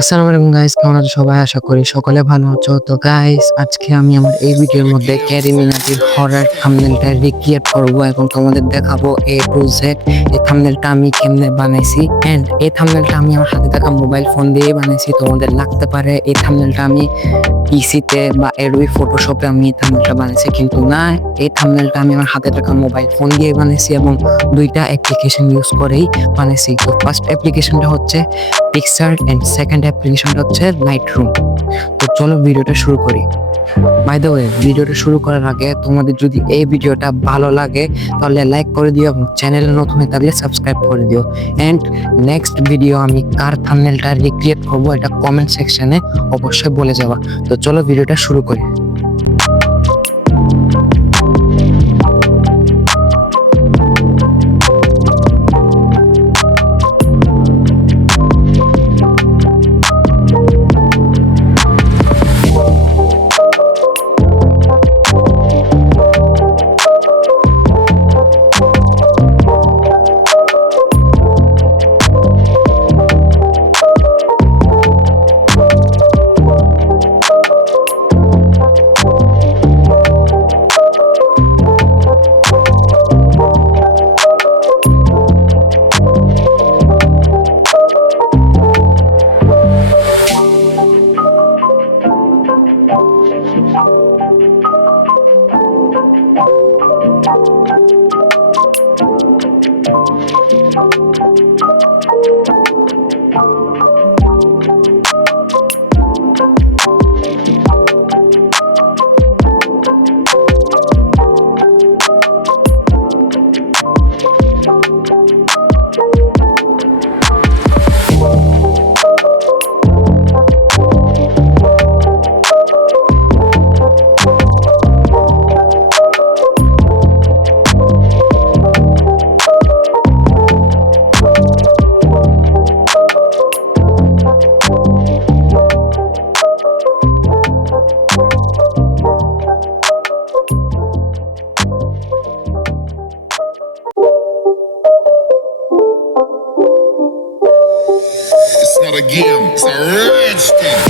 আসসালামু আলাইকুম গাইস, কেমন আছো সবাই? আশা করি সকলে ভালো আছো। তো গাইস, আজকে আমি আমার এই ভিডিওর মধ্যে ক্যারিমিনাটির হরর থাম্বনেলটা রিক্রিয়েট করব এবং তোমাদের দেখাবো এ টু জেড এই থাম্বনেলটা আমি কেমনে বানাইছি। এন্ড এই থাম্বনেলটা আমি আমার হাতে থাকা মোবাইল ফোন দিয়ে বানাইছি। তোমাদের লাগতে পারে এই থাম্বনেলটা আমি পিসিতে বা এডোবি ফটোশপে আমি এই থাম্বনেলটা বানাইছি, কিন্তু না, এই থাম্বনেলটা আমি আমার হাতে থাকা মোবাইল ফোন দিয়ে বানাইছি এবং দুইটা অ্যাপ্লিকেশন ইউজ করেই বানাইছি। তো ফার্স্ট অ্যাপ্লিকেশনটা হচ্ছে পিক্সার এন্ড সেকেন্ড অ্যাপ্লিকেশনটা হচ্ছে লাইটরুম। তো চলো ভিডিওটা শুরু করি। বাই দ্য ওয়ে, ভিডিওটা শুরু করার আগে তোমাদের যদি এই ভিডিওটা ভালো লাগে তাহলে লাইক করে দিও এবং চ্যানেলে নতুন হয়ে থাকলে সাবস্ক্রাইব করে দিও। এন্ড নেক্সট ভিডিও আমি কার থাম্বনেলটা রিক্রিয়েট করবো এটা কমেন্ট সেকশনে অবশ্যই বলে যাবা। তো চলো ভিডিওটা শুরু করি। It's not a game, it's a rich thing.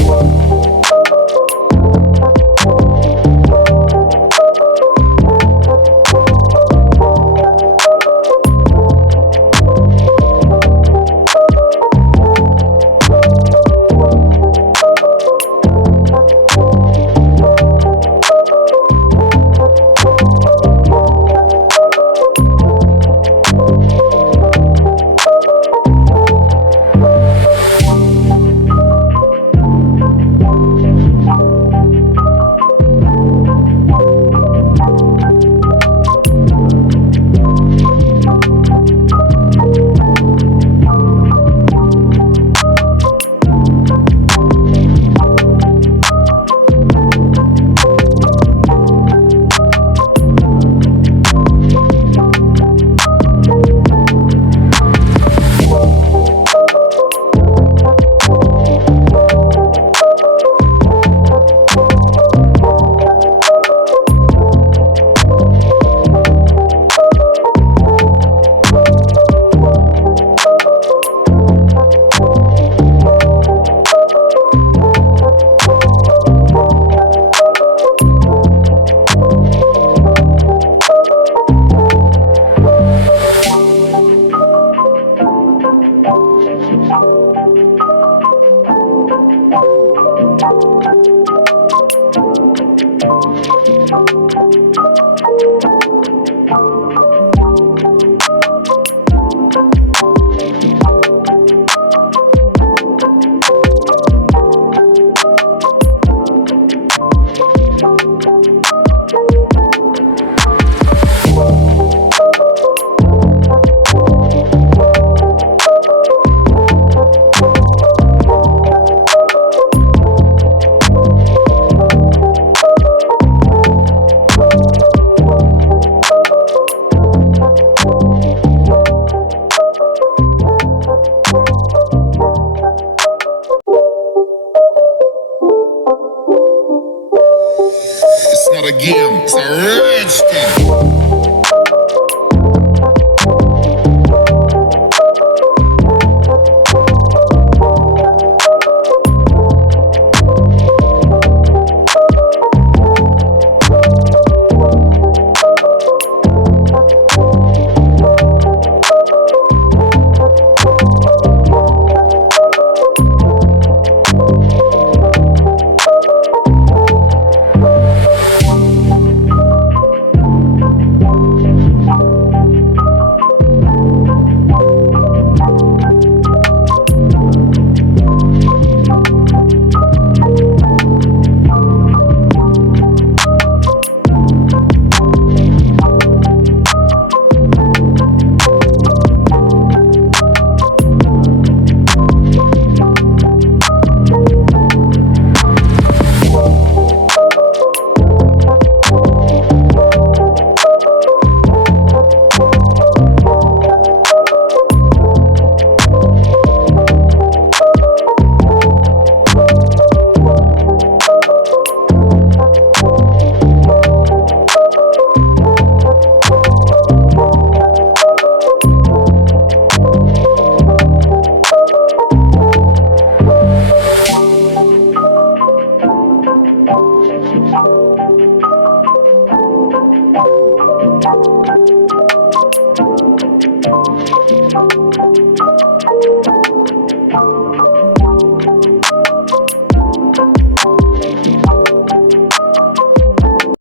It's not a game, it's a rich thing.